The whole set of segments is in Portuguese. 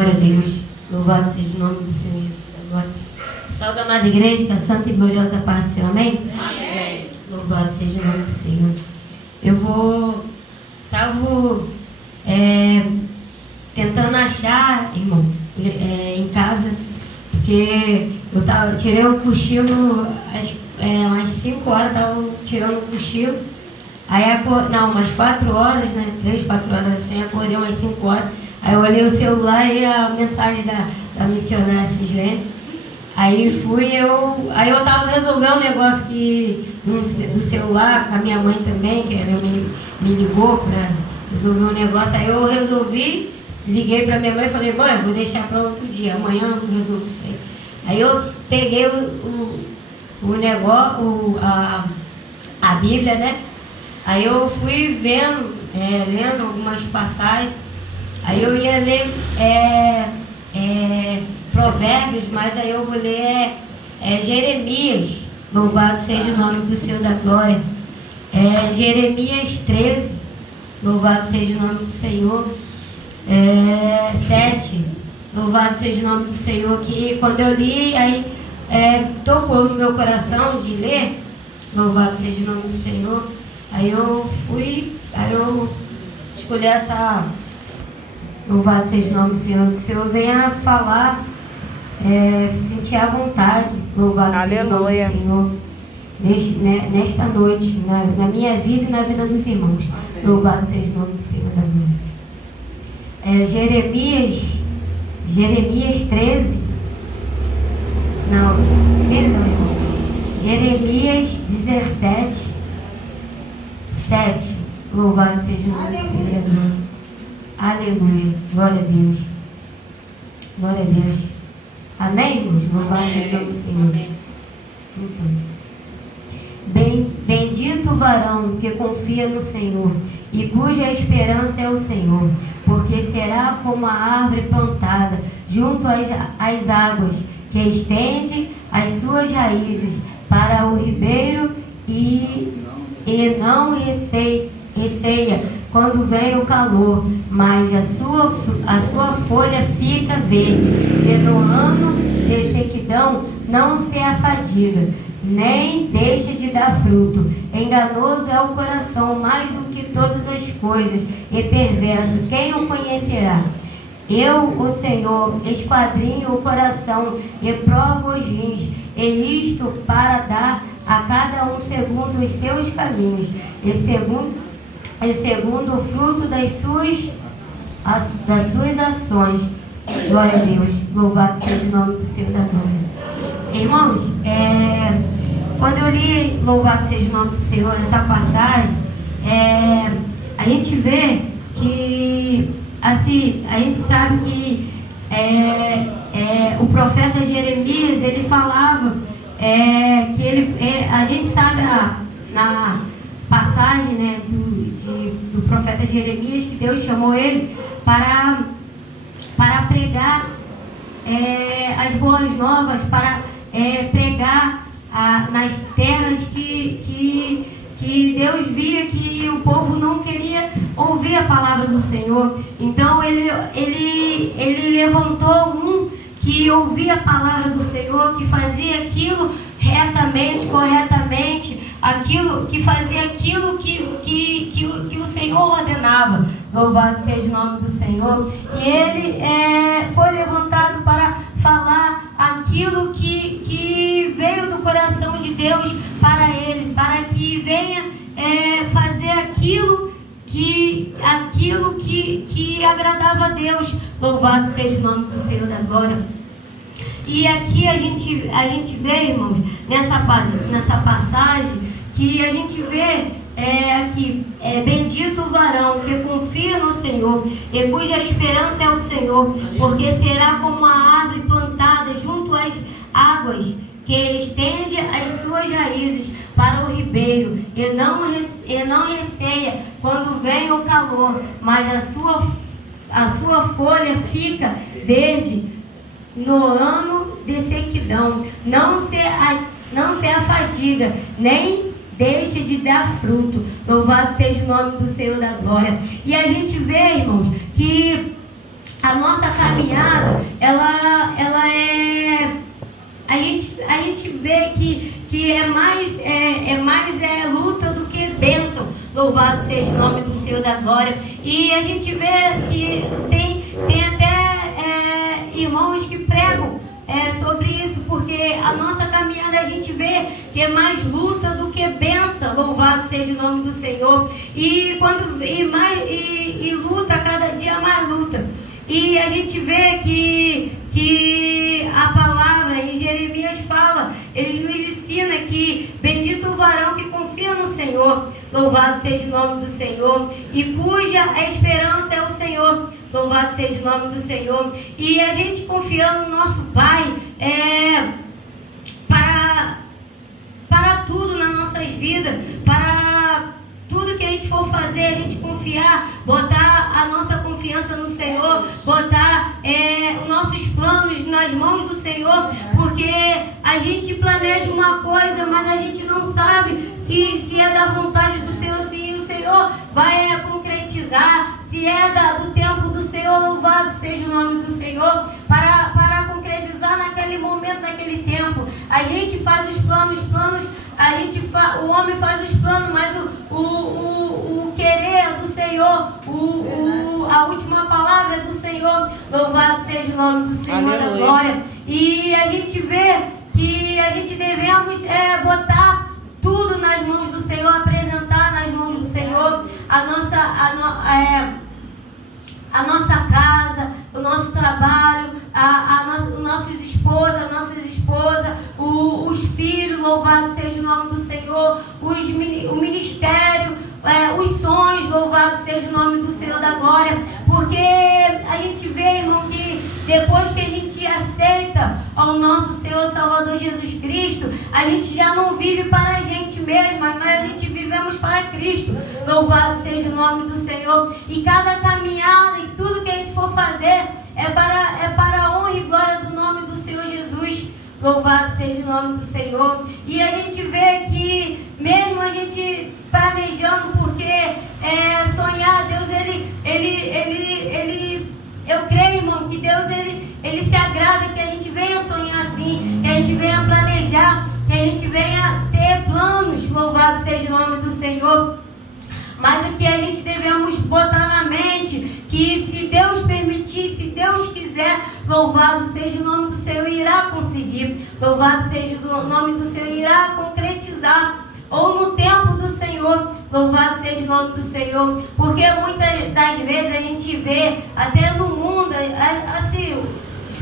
Glória a Deus, louvado seja o nome do Senhor Jesus agora. Salve a amada igreja, que a santa e gloriosa parte do Senhor, amém? Amém. Louvado seja o nome do Senhor. Eu estava tentando achar, irmão, em casa, porque eu tirei um cochilo, umas 5 horas, estava tirando um cochilo, aí umas 4 horas, né, 3, 4 horas assim, acordei umas 5 horas, aí eu olhei o celular e a mensagem da missionária Cislene. Aí eu estava resolvendo um negócio do celular, com a minha mãe também, que me ligou para resolver um negócio. Aí eu resolvi, liguei para minha mãe e falei, mãe, vou deixar para outro dia, amanhã eu resolvo isso aí. Aí eu peguei o negócio, a Bíblia, né? Aí eu fui lendo algumas passagens. Aí eu ia ler Provérbios, mas aí eu vou ler Jeremias, louvado seja o nome do Senhor da glória. Jeremias 13, louvado seja o nome do Senhor. 7, louvado seja o nome do Senhor, que quando eu li, aí tocou no meu coração de ler, louvado seja o nome do Senhor. Aí eu escolhi essa, louvado seja o nome do Senhor, que o Senhor venha falar, sentir a vontade, louvado seja o nome do Senhor, nesta noite, na minha vida e na vida dos irmãos. Amém. Louvado seja o nome do Senhor da glória. Jeremias 13, não, perdão, irmão. Jeremias 17, 7, louvado seja o nome do Senhor da glória. Aleluia, glória a Deus, glória a Deus. Amém, irmãos? Louvado seja o nome do Senhor. Então, bendito o varão que confia no Senhor e cuja esperança é o Senhor, porque será como a árvore plantada junto às águas, que estende as suas raízes para o ribeiro e não receia quando vem o calor, mas a sua folha fica verde, e no ano de sequidão não se afadiga, nem deixa de dar fruto. Enganoso é o coração mais do que todas as coisas, e perverso, quem o conhecerá? Eu, o Senhor, esquadrinho o coração e provo os rins, e isto para dar a cada um segundo os seus caminhos, e segundo o fruto das suas ações. Glória a Deus, louvado seja o nome do Senhor da glória. Irmãos, quando eu li louvado seja o nome do Senhor, essa passagem, a gente vê que, assim, a gente sabe que o profeta Jeremias, ele falava que a gente sabe na passagem, né, do profeta Jeremias, que Deus chamou ele para pregar as boas novas, para pregar nas terras que Deus via que o povo não queria ouvir a palavra do Senhor. Então ele levantou um que ouvia a palavra do Senhor, que fazia aquilo retamente, corretamente, que fazia aquilo que o Senhor ordenava. Louvado seja o nome do Senhor. E ele foi levantado para falar aquilo que veio do coração de Deus para ele, para que venha fazer aquilo que agradava a Deus. Louvado seja o nome do Senhor da glória. E aqui a gente vê, irmãos, nessa passagem, que a gente vê aqui, bendito o varão que confia no Senhor e cuja esperança é o Senhor, porque será como a árvore plantada junto às águas, que estende as suas raízes para o ribeiro e não receia quando vem o calor, mas a sua folha fica verde no ano de sequidão, não se afadiga, nem deixa de dar fruto. Louvado seja o nome do Senhor da glória. E a gente vê, irmãos, que a nossa caminhada ela é... A gente vê que é mais luta do que bênção. Louvado seja o nome do Senhor da glória. E a gente vê que tem até irmãos que pregam sobre isso, porque a nossa caminhada a gente vê que é mais luta do que bênção. Louvado seja o nome do Senhor. E luta, cada dia mais luta. E a gente vê que a palavra em Jeremias fala, ele nos ensina que bendito o varão que confia no Senhor, louvado seja o nome do Senhor, e cuja esperança é o Senhor, louvado seja o nome do Senhor. E a gente confiando no nosso Pai para tudo nas nossas vidas, para tudo que a gente for fazer, a gente confiar, botar a nossa confiança no Senhor, botar os nossos planos nas mãos do Senhor, porque a gente planeja uma coisa, mas a gente não sabe se é da vontade do Senhor, se o Senhor vai concretizar, se é do tempo do Senhor. Louvado seja o nome do Senhor, para concretizar naquele momento, naquele tempo. A gente faz os planos, o homem faz os planos, mas o querer do Senhor, a última palavra é do Senhor. Louvado seja o nome do Senhor. Aleluia. Da glória. E a gente vê que a gente devemos botar tudo nas mãos do Senhor, apresentar nas mãos do Senhor a nossa casa, o nosso trabalho, nossas esposas, os filhos, louvado seja o nome do Senhor, o ministério, os sonhos, louvado seja o nome do Senhor da glória, porque a gente vê, irmão, que depois que a gente aceita ao nosso Senhor Salvador Jesus Cristo, a gente já não vive para a gente mesmo, mas a gente vivemos para Cristo. Louvado seja o nome do Senhor. E cada caminhada e tudo que a gente for fazer é para a honra e glória do nome do Senhor Jesus. Louvado seja o nome do Senhor. E a gente vê que mesmo a gente planejando, porque sonhar, Deus, eu creio, irmão, que Deus, ele se agrada que a gente venha sonhar assim, que a gente venha planejar, que a gente venha ter planos. Louvado seja o nome do Senhor. Mas o que a gente devemos botar na mente, que se Deus permitir, se Deus quiser, louvado seja o nome do Senhor, irá conseguir. Louvado seja o nome do Senhor, irá concretizar. Ou no tempo do Senhor, louvado seja o nome do Senhor. Porque muitas das vezes a gente vê, até no mundo, assim, os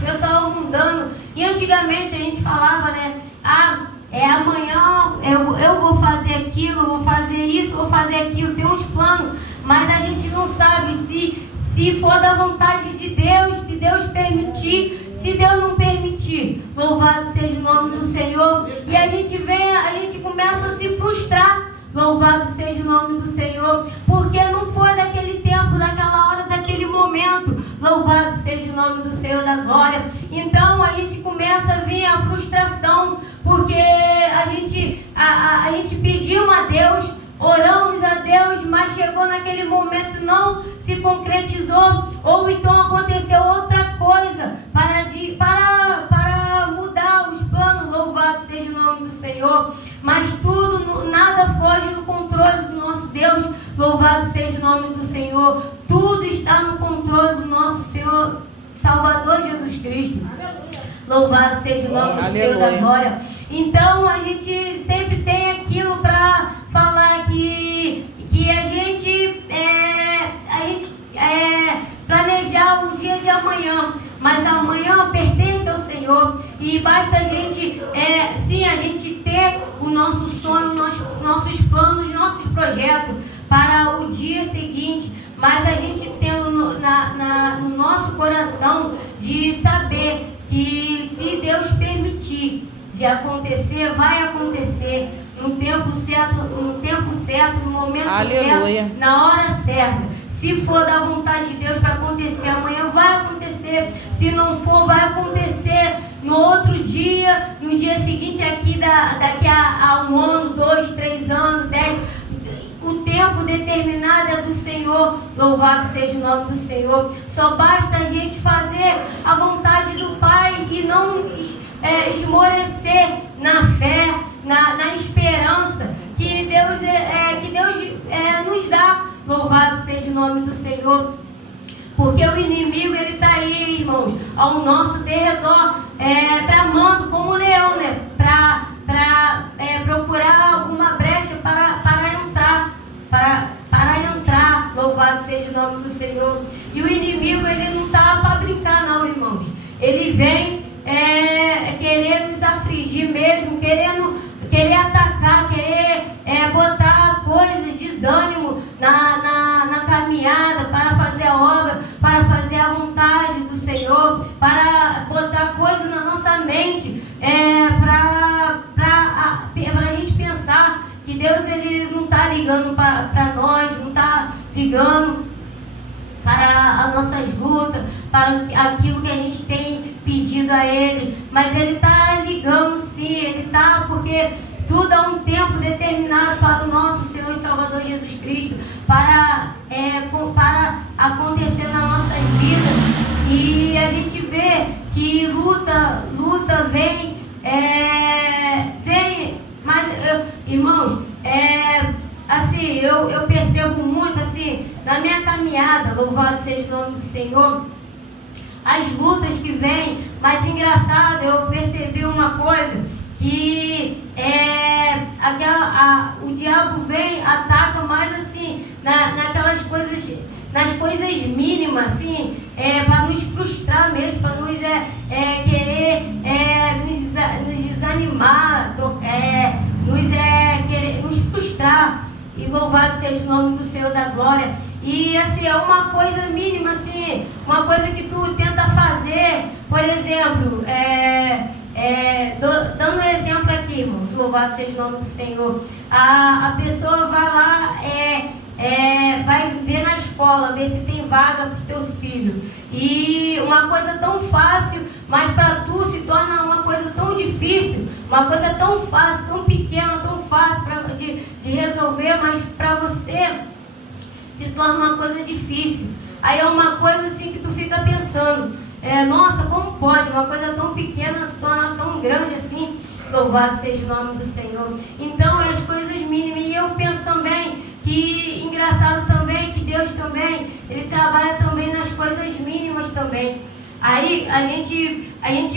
pessoal mudando. E antigamente a gente falava, né? Amanhã eu vou fazer aquilo, vou fazer isso, vou fazer aquilo, tem uns planos, mas a gente não sabe se for da vontade de Deus, se Deus permitir, se Deus não permitir. Louvado seja o nome do Senhor. E a gente começa a se frustrar. Louvado seja o nome do Senhor, porque não foi daquele tempo, daquela hora, daquele momento. Louvado seja o nome do Senhor da glória. Então a gente começa a vir a frustração, porque a gente pediu a Deus, oramos a Deus, mas chegou naquele momento, não se concretizou, ou então aconteceu outra coisa para mudar os planos. Louvado seja o nome do Senhor. Mas nada foge do controle do nosso Deus. Louvado seja o nome do Senhor. Tudo está no controle do nosso Senhor Salvador Jesus Cristo. Louvado seja o nome do Senhor da glória. Então a gente sempre tem aquilo para falar que a gente planejar o dia de amanhã, mas amanhã pertence ao Senhor, e basta a gente ter o nosso sonho, nossos planos, nossos projetos para o dia seguinte, mas a gente tendo no nosso coração de saber que se Deus permitir de acontecer, vai acontecer no tempo certo, no momento certo, na hora certa. Se for da vontade de Deus para acontecer amanhã, vai acontecer. Se não for, vai acontecer no outro dia, no dia seguinte, daqui a 1 ano, 2, 3 anos, 10. O tempo determinado é do Senhor. Louvado seja o nome do Senhor. Só basta a gente fazer a vontade esmorecer na fé, na esperança que Deus nos dá. Louvado seja o nome do Senhor. Porque o inimigo, ele está aí, irmãos, ao nosso derredor, tramando como um leão, né? Para procurar alguma brecha para entrar. Louvado seja o nome do Senhor. E o inimigo, ele não está para brincar, não, irmãos. Ele vem querer nos afligir mesmo, querer atacar, querer botar coisas, desânimo na caminhada, para fazer a obra, para fazer a vontade do Senhor, para botar coisas na nossa mente, para a gente pensar que Deus, ele não está ligando para nós, não está ligando para as nossas lutas, para aquilo que a gente tem pedido a Ele, mas Ele está ligando sim, Ele está, porque tudo há um tempo determinado para o nosso Senhor e Salvador Jesus Cristo, para acontecer nas nossas vidas. E a gente vê que luta vem, mas irmãos, assim, eu percebo muito, assim, na minha caminhada, louvado seja o nome do Senhor, as lutas que vêm, mas engraçado, eu percebi uma coisa, que o diabo vem, ataca mais assim, naquelas coisas, nas coisas mínimas, assim, para nos frustrar mesmo, para nos querer nos desanimar, querer nos frustrar. E louvado seja o nome do Senhor da glória. E assim, é uma coisa mínima, assim, uma coisa que tu tenta fazer, por exemplo, dando um exemplo aqui, irmãos, louvado seja o nome do Senhor. A pessoa vai lá, vai ver na escola, ver se tem vaga para o teu filho. E uma coisa tão fácil, mas para tu se torna uma coisa tão difícil, uma coisa tão fácil, tão pequena, tão fácil de resolver, mas para você se torna uma coisa difícil. Aí é uma coisa assim que tu fica pensando, nossa, como pode uma coisa tão pequena se tornar tão grande assim? Louvado seja o nome do Senhor. Então, as coisas mínimas. E eu penso também que, engraçado também, que Deus também, Ele trabalha também nas coisas mínimas também. Aí a gente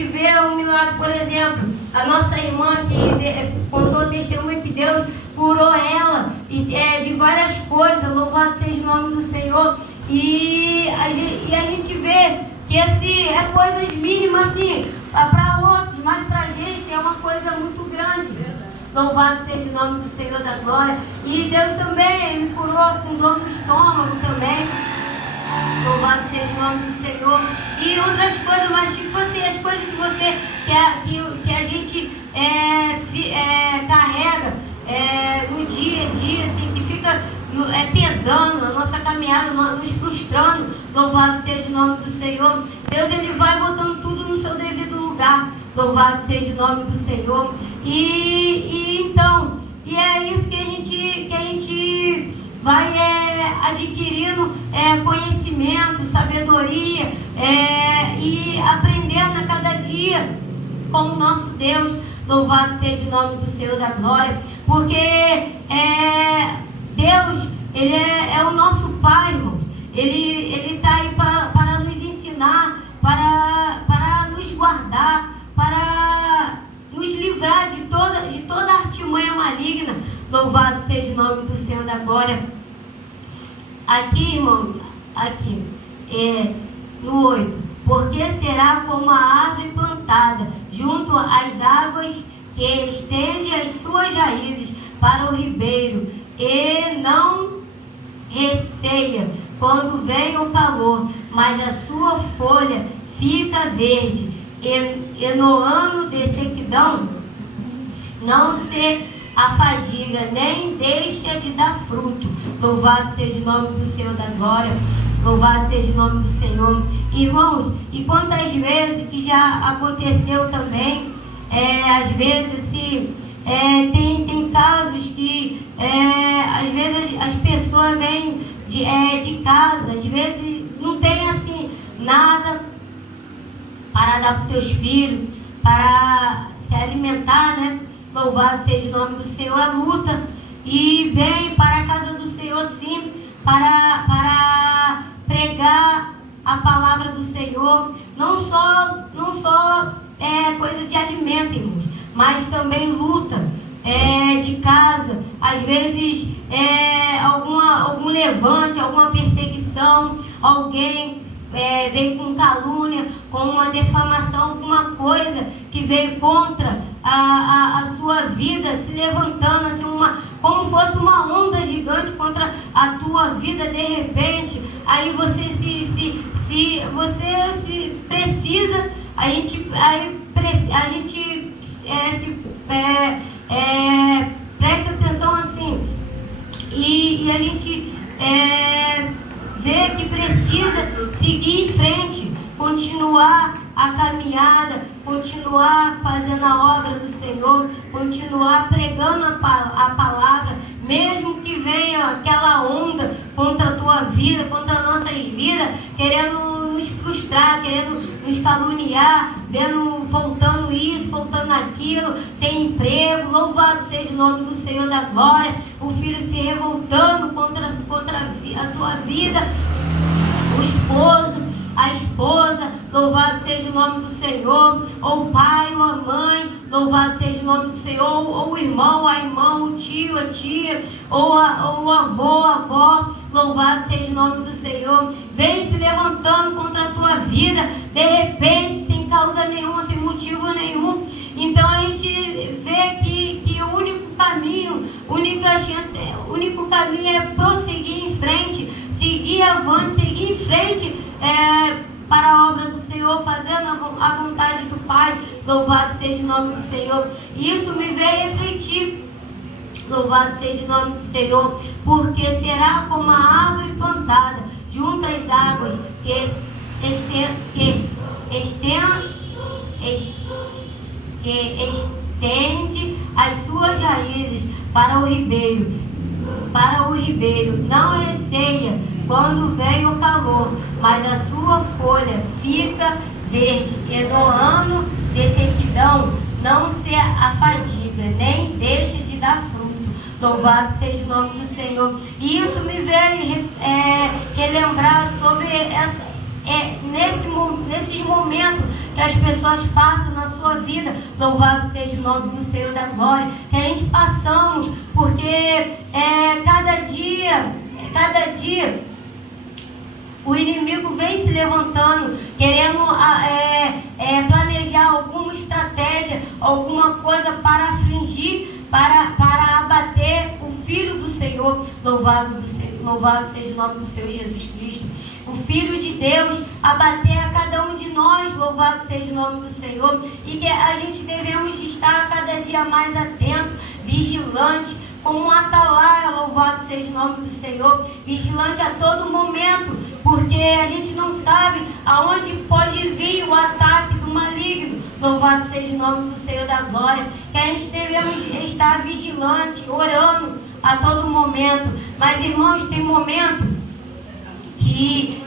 vê um milagre, por exemplo, a nossa irmã que contou o testemunho que Deus curou ela de várias coisas, louvado seja o nome do Senhor. E a gente vê que é coisas mínimas assim, para outros, mas para a gente é uma coisa muito grande. Louvado seja o nome do Senhor da glória. E Deus também me curou com dor no estômago também. Louvado seja o nome do Senhor. E outras coisas, mas tipo assim, as coisas que você que a gente carrega no dia a dia, assim, que fica pesando a nossa caminhada, nos frustrando. Louvado seja o nome do Senhor. Deus, Ele vai botando tudo no seu devido lugar. Louvado seja o nome do Senhor. E então, é isso que a gente vai adquirindo conhecimento, sabedoria, e aprendendo a cada dia com o nosso Deus. Louvado seja o nome do Senhor da glória, porque Deus, Ele é o nosso Pai, irmãos. Ele está aí para nos ensinar, para nos guardar, para nos livrar de toda artimanha maligna. Louvado seja o nome do Senhor da glória. Aqui, irmão, no 8. Porque será como a árvore plantada junto às águas, que estende as suas raízes para o ribeiro, e não receia quando vem o calor, mas a sua folha fica verde, e no ano de sequidão não se afadiga, nem deixa de dar fruto. Louvado seja o nome do Senhor da glória. Louvado seja o nome do Senhor. Irmãos, e quantas vezes que já aconteceu também, às vezes assim, tem casos que às vezes as pessoas vêm de casa, às vezes não tem assim nada para dar para os teus filhos, para se alimentar, né? Louvado seja o nome do Senhor, a luta. E vem para a casa do Senhor, sim, para pregar a palavra do Senhor. Não só coisa de alimento, irmãos, mas também luta de casa. Às vezes algum levante, alguma perseguição, alguém veio com calúnia, com uma defamação, alguma coisa que veio contra a sua vida, se levantando assim, como fosse uma onda gigante contra a tua vida. De repente, aí você se precisa, a gente presta atenção assim, e a gente vê que precisa seguir em frente, continuar a caminhada, continuar fazendo a obra do Senhor, continuar pregando a palavra, mesmo que venha aquela onda contra a tua vida, contra as nossas vidas, querendo nos frustrar, querendo nos caluniar, faltando isso, faltando aquilo, sem emprego. Louvado seja o nome do Senhor da glória. O filho se revoltando contra a sua vida, o esposo, a esposa, louvado seja o nome do Senhor, ou o pai, ou a mãe, louvado seja o nome do Senhor, ou o irmão, a irmã, o tio, a tia, ou o avô, a avó, louvado seja o nome do Senhor. Vem se levantando contra a tua vida, de repente, sem causa nenhuma, sem motivo nenhum. Então a gente vê que o único caminho, o único caminho é prosseguir em frente, seguir avante, seguir em frente para a obra do Senhor, fazendo a vontade do Pai. Louvado seja o nome do Senhor. E isso me veio refletir. Louvado seja o nome do Senhor, porque será como a árvore plantada junto às águas, que estende as suas raízes para o ribeiro. Não receia quando vem o calor, mas a sua folha fica verde, e no ano de sequidão não se afadiga, nem deixa de dar fruto. Louvado seja o nome do Senhor. E isso me veio relembrar sobre nesses momentos que as pessoas passam na sua vida. Louvado seja o nome do Senhor da glória, que a gente passamos, porque cada dia o inimigo vem se levantando, querendo planejar alguma estratégia, alguma coisa para afligir, para abater o Filho do Senhor. Louvado seja o nome do Senhor Jesus Cristo, o Filho de Deus, abater a cada um de nós. Louvado seja o nome do Senhor. E que a gente devemos estar cada dia mais atento, vigilante, como um atalaia. Louvado seja o nome do Senhor, vigilante a todo momento, porque a gente não sabe aonde pode vir o ataque do maligno. Louvado seja o nome do Senhor da glória, que a gente devemos estar vigilante, orando a todo momento. Mas, irmãos, tem momento que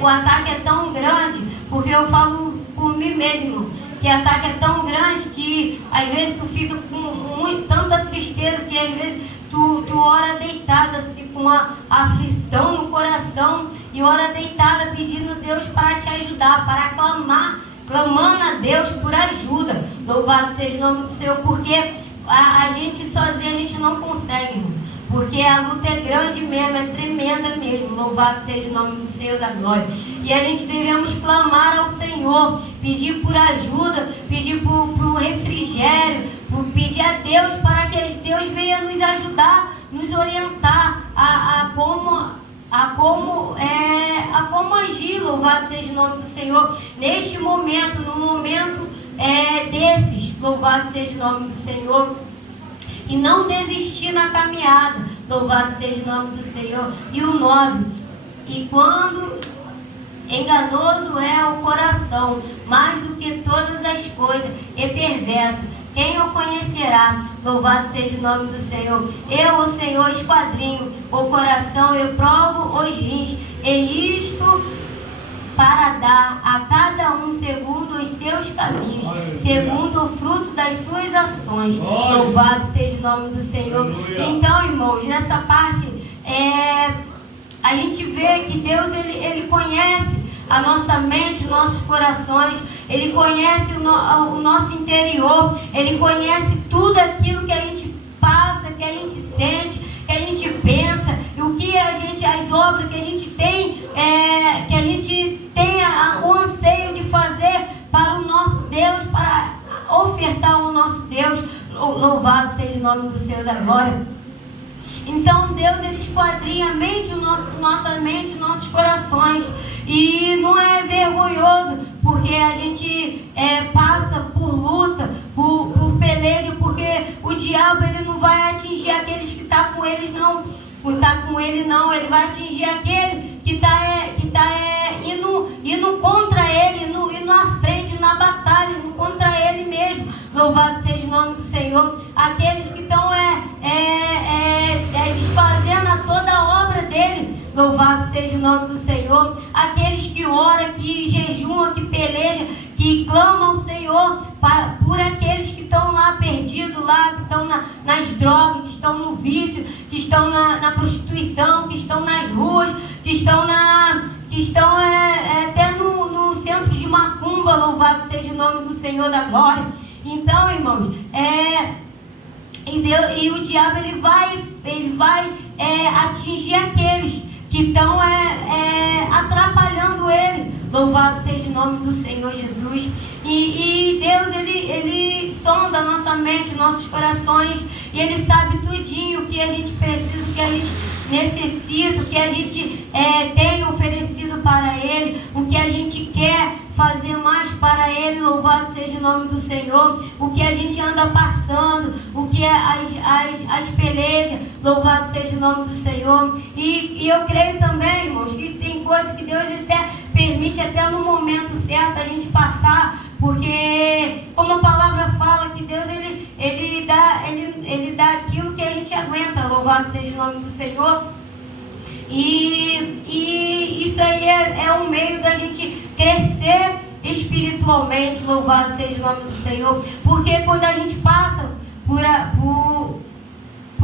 o ataque é tão grande, porque eu falo por mim mesmo, que o ataque é tão grande que às vezes tu fica com tanta tristeza, que às vezes tu ora deitada assim, com uma aflição no coração, e ora deitada pedindo a Deus para te ajudar, para clamando a Deus por ajuda. Louvado seja o nome do Senhor, porque a gente sozinho a gente não consegue, irmão. Porque a luta é grande mesmo, é tremenda mesmo. Louvado seja o nome do Senhor da glória. E a gente devemos clamar ao Senhor, pedir por ajuda, pedir por refrigério, pedir a Deus para que Deus venha nos ajudar, nos orientar a como agir. Louvado seja o nome do Senhor neste momento, no momento desses. Louvado seja o nome do Senhor. E não desistir na caminhada. Louvado seja o nome do Senhor. E o 9. E quando enganoso é o coração, mais do que todas as coisas, e perverso, quem o conhecerá? Louvado seja o nome do Senhor. Eu, o Senhor, esquadrinho o coração, eu provo os rins, e isto para dar a cada um segundo nos seus caminhos, segundo o fruto das suas ações. Louvado seja o nome do Senhor. Então, irmãos, nessa parte, a gente vê que Deus, Ele conhece a nossa mente, os nossos corações, Ele conhece o nosso interior, Ele conhece tudo aquilo que a gente passa, que a gente sente, que a gente pensa, e o que as obras que a gente tem, que a gente tem o anseio de fazer para o nosso Deus, para ofertar ao nosso Deus. Louvado seja o nome do Senhor da glória. Então Deus, Ele esquadrinha a mente, nossa mente, nossos corações. E não é vergonhoso, porque a gente passa por luta, por peleja, porque o diabo, ele não vai atingir aqueles que estão com eles, não. Não está com ele, não. Ele vai atingir aquele que está indo contra ele, indo à frente, na batalha, indo contra ele mesmo. Louvado seja o nome do Senhor. Aqueles que estão desfazendo a toda a obra dele. Louvado seja o nome do Senhor. Aqueles que oram, que jejuam, que pelejam, que clamam ao Senhor por aqueles que estão lá perdidos, lá, que estão nas drogas, que estão no vício, que estão na prostituição, que estão nas ruas, que estão até no centro de macumba. Louvado seja o nome do Senhor da glória. Então, irmãos, e o diabo, ele vai atingir aqueles que estão atrapalhando ele. Louvado seja o nome do Senhor Jesus. E Deus, ele sonda a nossa mente, nossos corações, e Ele sabe tudinho o que a gente precisa, o que a gente necessita, o que a gente tem oferecido para Ele, o que a gente quer fazer mais para Ele. Louvado seja o nome do Senhor. O que a gente anda passando, o que as pelejas. Louvado seja o nome do Senhor. E eu creio também, irmãos, que tem coisas que Deus até permite, até no momento certo, a gente passar, porque como a palavra fala, que Deus ele dá aquilo que a gente aguenta. Louvado seja o nome do Senhor. E isso aí é um meio da gente crescer espiritualmente. Louvado seja o nome do Senhor. Porque quando a gente passa por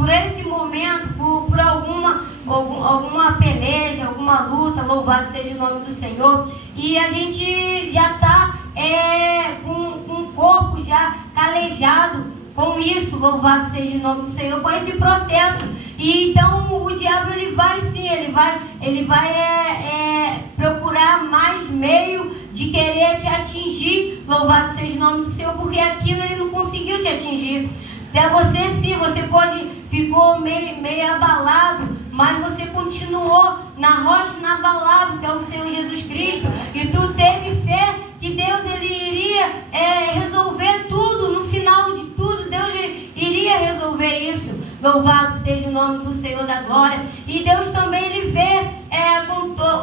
esse momento, por alguma peleja, alguma luta, louvado seja o nome do Senhor, e a gente já está com o corpo já calejado com isso, louvado seja o nome do Senhor, com esse processo. E então o diabo, ele vai procurar mais meio de querer te atingir. Louvado seja o nome do Senhor, porque aquilo ele não conseguiu te atingir. Até você ficou meio abalado, mas você continuou na rocha inabalável, que é o Senhor Jesus Cristo, e tu teve fé que Deus, ele iria resolver tudo. No final de tudo, Deus iria resolver isso. Louvado seja o nome do Senhor da glória. E Deus também, ele vê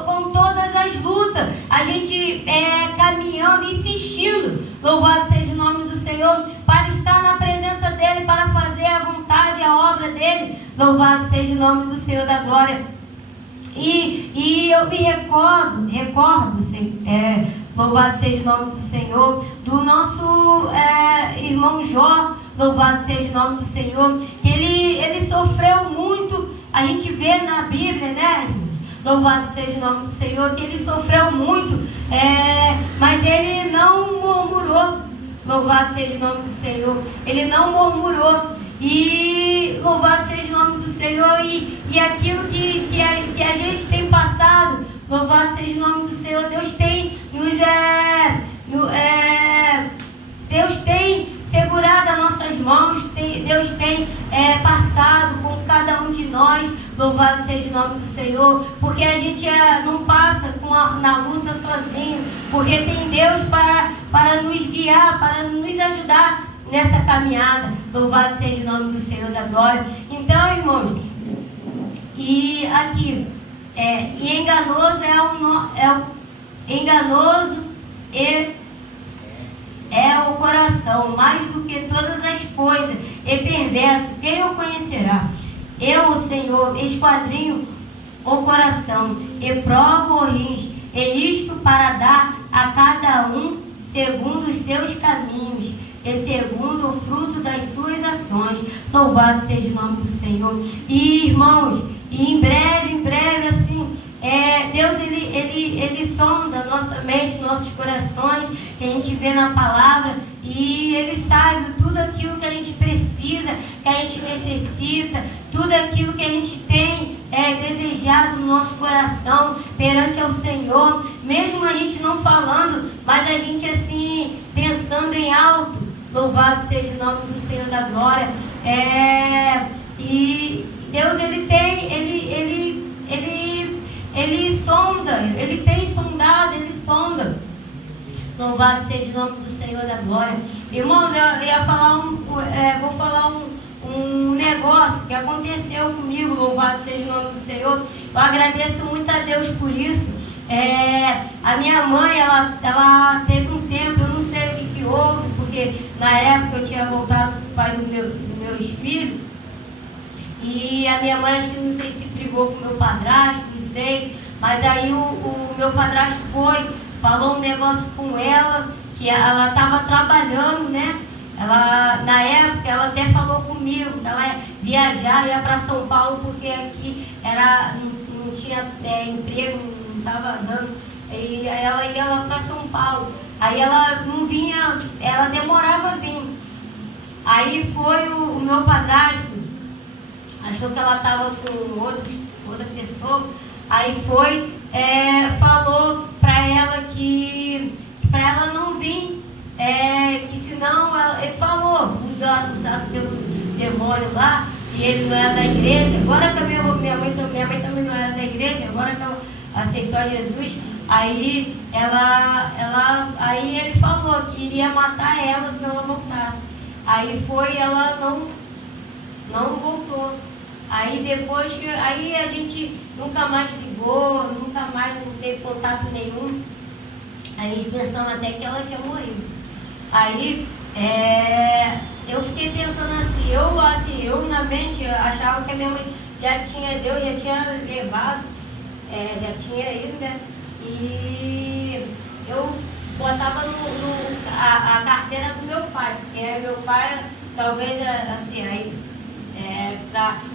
com todas as lutas, a gente caminhando, insistindo. Louvado seja o nome do Senhor, para estar na presença dele, para fazer a vontade, a obra dele. Louvado seja o nome do Senhor da glória. E eu me recordo, louvado seja o nome do Senhor, do nosso irmão Jó. Louvado seja o nome do Senhor, que ele sofreu muito. A gente vê na Bíblia, né? Louvado seja o nome do Senhor, que ele sofreu muito, mas ele não murmurou. Louvado seja o nome do Senhor, ele não murmurou. E louvado seja o nome do Senhor. E aquilo que a gente tem passado, louvado seja o nome do Senhor, Deus tem Deus tem segurado as nossas mãos, Deus tem passado com cada um de nós. Louvado seja o nome do Senhor, porque a gente não passa na luta sozinho, porque tem Deus para nos guiar, para nos ajudar nessa caminhada. Louvado seja o nome do Senhor da glória. Então, irmãos, e aqui, e enganoso enganoso é o coração, mais do que todas as coisas, e perverso, quem o conhecerá? Eu, o Senhor, esquadrinho o coração, e provo os rins, e isto para dar a cada um segundo os seus caminhos e segundo o fruto das suas ações. Louvado seja o nome do Senhor. E, irmãos, e em breve, assim, Deus, ele sonda nossa mente, nossos corações, que a gente vê na palavra, e Ele sabe tudo aquilo que a gente precisa, que a gente necessita, tudo aquilo que a gente tem desejado no nosso coração perante ao Senhor, mesmo a gente não falando, mas a gente assim, pensando em alto. Louvado seja o nome do Senhor da glória. E Deus, Ele sonda, Ele tem sondado, Ele sonda. Louvado seja o nome do Senhor da glória. Irmãos, eu ia falar vou falar um negócio que aconteceu comigo. Louvado seja o nome do Senhor. Eu agradeço muito a Deus por isso. A minha mãe, ela teve um tempo, eu não sei o que houve, porque na época eu tinha voltado para o pai dos meus filhos, e a minha mãe, acho que não sei se brigou com o meu padrasto, não sei, mas aí o meu padrasto falou um negócio com ela, que ela estava trabalhando, né? Na época, ela até falou comigo que ela ia viajar, ia para São Paulo, porque aqui não tinha emprego, não estava dando, e aí ela ia lá para São Paulo. Aí ela não vinha, ela demorava a vir. Aí foi o meu padrasto, achou que ela estava com outra pessoa, aí falou para ela que para ela não vir, que senão ele falou, usado pelo demônio lá, e ele não era da igreja. Agora que minha mãe também não era da igreja, agora que ela aceitou a Jesus, aí ele falou que iria matar ela se ela voltasse. Aí ela não voltou. Aí depois aí a gente nunca mais ligou, nunca mais não teve contato nenhum. A gente pensando até que ela tinha morrido. Aí eu fiquei pensando assim, eu na mente achava que a minha mãe Deus já tinha levado, já tinha ido, né? E eu botava a carteira do meu pai, porque meu pai, talvez assim, aí,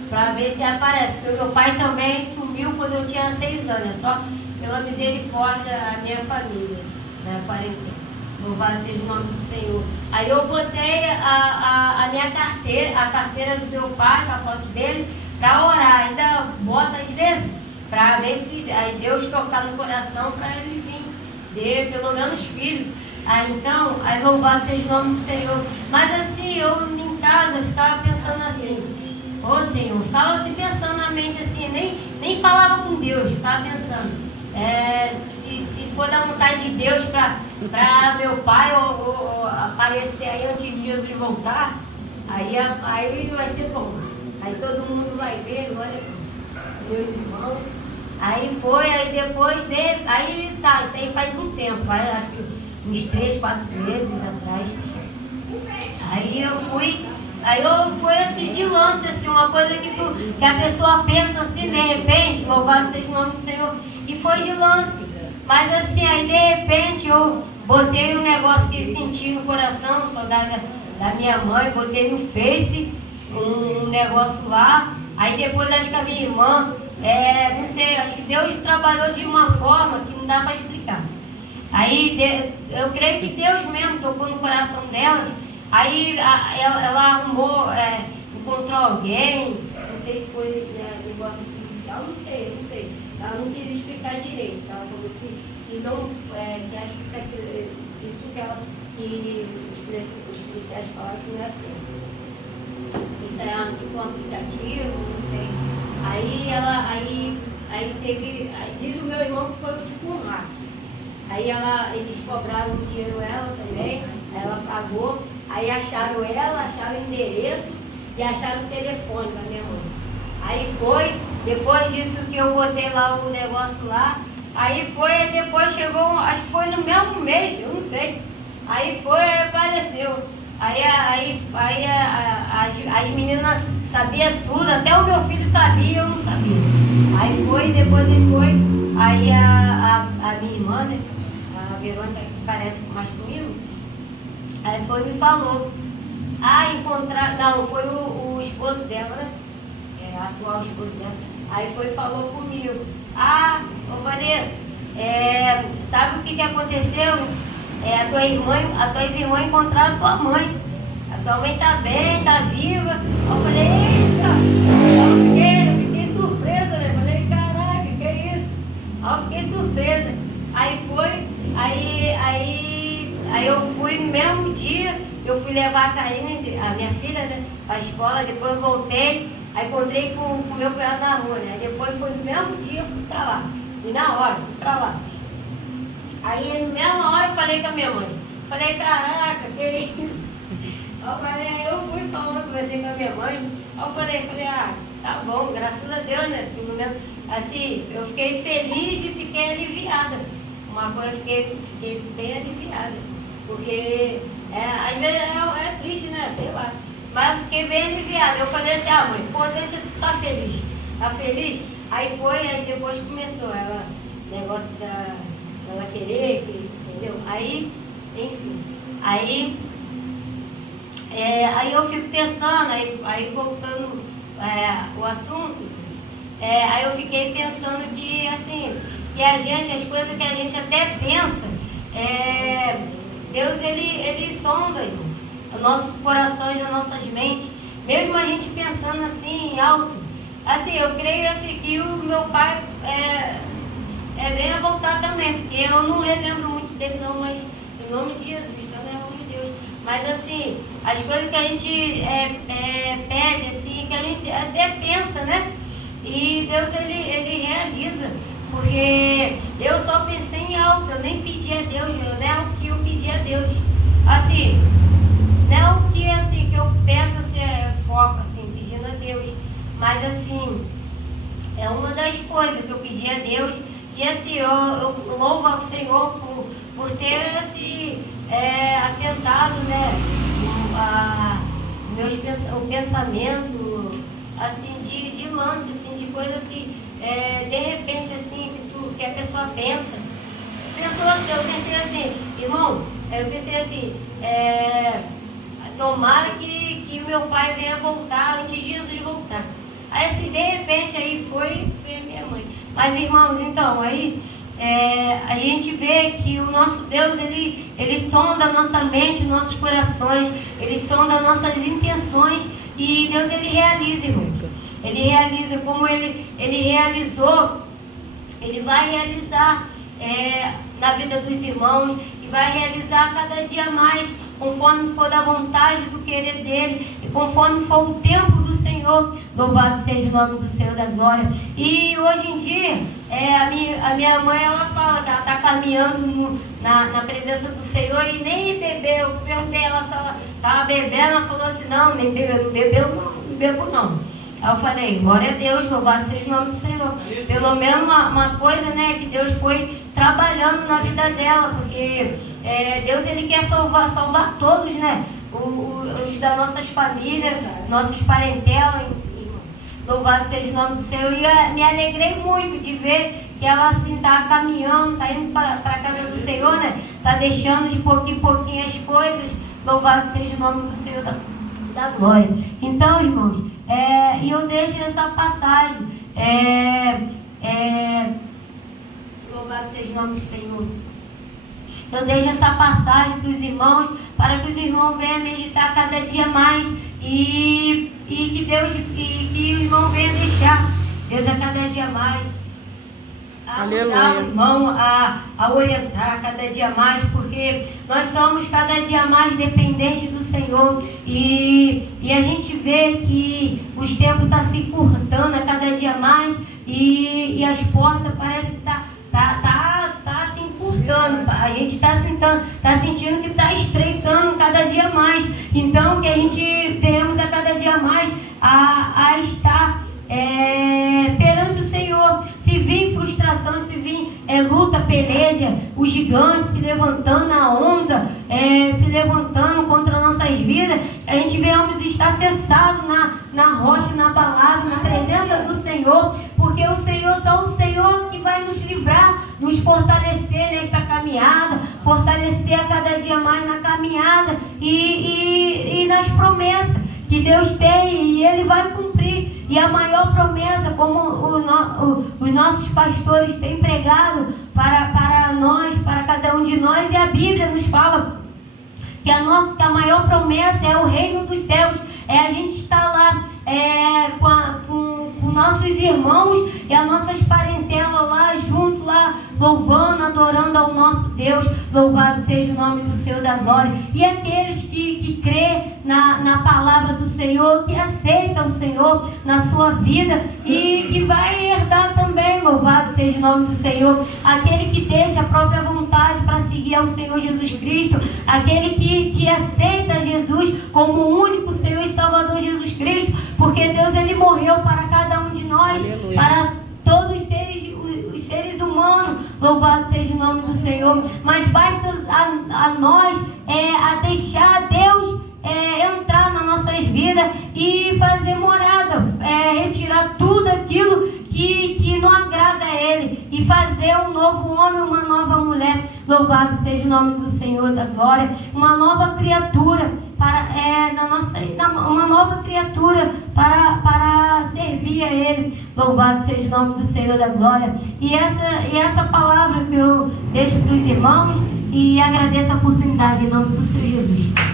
para ver se aparece, porque meu pai também sumiu quando eu tinha 6 anos, é só pela misericórdia a minha família, né, parentela. Louvado seja o nome do Senhor. Aí eu botei a minha carteira, a carteira do meu pai, com a foto dele, para orar. Ainda bota às vezes, para ver se aí Deus tocar no coração para ele vir, pelo menos filho. Aí louvado seja o nome do Senhor. Mas assim, eu em casa ficava pensando assim, Senhor, ficava assim pensando na mente assim, nem falava com Deus, ficava pensando, se for da vontade de Deus para meu pai ou aparecer aí antes de Jesus voltar, aí vai ser bom. Aí todo mundo vai ver, olha, meus irmãos. Aí depois dele, isso aí faz um tempo, acho que uns 3, 4 meses atrás. Aí eu fui assim de lance, assim, uma coisa que a pessoa pensa assim, de repente, louvado seja o nome do Senhor, e foi de lance. Mas assim, aí de repente eu botei um negócio que senti no coração, saudade da minha mãe, botei no Face um negócio lá. Aí depois acho que a minha irmã, não sei, acho que Deus trabalhou de uma forma que não dá para explicar. Aí eu creio que Deus mesmo tocou no coração delas. Aí ela arrumou, encontrou alguém, não sei se foi negócio policial, não sei. Ela não quis explicar direito. Ela falou que não, que acho que isso que os policiais falaram que não é assim. Isso é tipo um aplicativo, não sei. Aí diz o meu irmão que foi tipo um hack. Aí eles cobraram o dinheiro ela também, ela pagou, aí acharam ela, acharam o endereço e acharam o telefone da minha mãe. Aí depois disso que eu botei lá o negócio lá, aí depois chegou, acho que foi no mesmo mês, eu não sei. Aí apareceu. Aí as meninas sabiam tudo, até o meu filho sabia, eu não sabia. Aí depois ele foi, aí a minha irmã, né, a Verônica, parece mais comigo, aí foi e me falou, foi o esposo dela, né? A atual esposo dela, aí foi e falou comigo, ô Vanessa, sabe o que aconteceu? As tuas irmãs encontraram a tua mãe. A tua mãe tá bem, tá viva. Eu falei, eita, eu fiquei surpresa, né? Eu falei, caraca, que é isso? Eu fiquei surpresa. Aí eu fui no mesmo dia, eu fui levar a Karine, a minha filha, né, pra escola, depois eu voltei, aí encontrei com o meu cunhado na rua, né? Aí depois foi no mesmo dia, eu fui pra lá. E na hora, fui pra lá. Aí na mesma hora eu falei com a minha mãe. Falei, caraca, que é isso? Aí eu fui falando, conversei com a minha mãe. Aí eu falei, tá bom, graças a Deus, né? Pelo menos, assim, eu fiquei feliz e fiquei aliviada. Uma coisa, fiquei bem aliviada. Porque, às vezes é triste, né? Sei lá. Mas eu fiquei bem aliviada. Eu falei assim, mãe, o importante é tu estar feliz. Tá feliz? Aí depois começou negócio dela querer, entendeu? Aí, enfim. Aí eu fico pensando, aí voltando o assunto, aí eu fiquei pensando que, assim, que as coisas que a gente até pensa, Deus, ele sonda, irmão, os nossos corações, as nossas mentes, mesmo a gente pensando assim, alto. Assim, eu creio assim, que o meu pai bem a voltar também, porque eu não relembro muito dele não, mas em nome de Jesus, em nome de Deus. Mas assim, as coisas que a gente pede, assim, que a gente até pensa, né? E Deus, ele realiza. Porque eu só pensei em algo, eu nem pedi a Deus, não é o que eu pedi a Deus. Assim, não é o que, assim, que eu penso, assim, foco, assim, pedindo a Deus. Mas assim, é uma das coisas que eu pedi a Deus. E assim, eu louvo ao Senhor por ter assim, atentado, né, o pensamento assim, de lance, assim, de coisa assim, de repente assim, que a pessoa pensa. Pensou assim, eu pensei assim, irmão, eu pensei assim, tomara que o meu pai venha voltar antes de Jesus voltar. Aí assim, de repente aí foi a minha mãe. Mas irmãos, então, aí a gente vê que o nosso Deus, ele sonda a nossa mente, nossos corações, ele sonda as nossas intenções e Deus, ele realiza, irmãos. Ele realiza como ele realizou, ele vai realizar na vida dos irmãos e vai realizar cada dia mais, conforme for da vontade, do querer dele e conforme for o tempo do Senhor. Louvado seja o nome do Senhor da glória. E hoje em dia, a minha mãe, ela fala que ela está caminhando na presença do Senhor e nem bebeu. Eu perguntei ela se ela estava bebendo, ela falou assim, não, nem bebeu, não bebo não. Aí eu falei, glória a Deus, louvado seja o nome do Senhor. Pelo menos uma coisa, né, que Deus foi trabalhando na vida dela, porque Deus, ele quer salvar todos, né, os das nossas famílias, nossos parentelas. Louvado seja o nome do Senhor. E me alegrei muito de ver que ela assim está caminhando, está indo para a casa do Senhor, né, está deixando de pouquinho em pouquinho as coisas. Louvado seja o nome do Senhor da glória. Então, irmãos, e eu deixo essa passagem, louvado seja o nome do Senhor. Eu deixo essa passagem para os irmãos, para que os irmãos venham meditar cada dia mais e que Deus, que o irmão venha deixar Deus a cada dia mais a usar o irmão, a orientar cada dia mais, porque nós somos cada dia mais dependentes do Senhor e a gente vê que os tempos estão se encurtando a cada dia mais e as portas parece que tá se encurtando, a gente está sentindo que está estreitando cada dia mais. Então que a gente venhamos a cada dia mais a estar perante o Senhor. Se vir frustração, se vir luta, peleja, os gigantes se levantando, a onda se levantando contra nossas vidas, a gente venhamos estar cessado na rocha, na palavra, na presença do Senhor, porque o Senhor, só o Senhor que vai nos livrar nos fortalecer nesta caminhada, fortalecer a cada dia mais na caminhada e nas promessas que Deus tem, e Ele vai cumprir. E a maior promessa, como os nossos pastores têm pregado para nós, para cada um de nós, e a Bíblia nos fala que a maior promessa é o reino dos céus, é a gente estar lá com nossos irmãos e as nossas parentelas lá junto, lá louvando, adorando ao nosso Deus. Louvado seja o nome do Senhor da glória. E aqueles que crê na palavra do Senhor, que aceitam o Senhor na sua vida e que vai herdar também. Louvado seja o nome do Senhor. Aquele que deixa a própria vontade para seguir ao Senhor Jesus Cristo, aquele que aceita Jesus como o único Senhor e Salvador Jesus Cristo, porque Deus, Ele morreu para cada um de nós, aleluia, para todos os seres humanos. Louvado seja o nome do Senhor. Mas basta a nós a deixar Deus entrar nas nossas vidas e fazer morada, retirar tudo aquilo que não agrada a Ele e fazer um novo homem, uma nova mulher. Louvado seja o nome do Senhor da glória. Uma nova criatura uma nova criatura para servir a Ele. Louvado seja o nome do Senhor da glória. E essa palavra que eu deixo para os irmãos, e agradeço a oportunidade em nome do Senhor Jesus.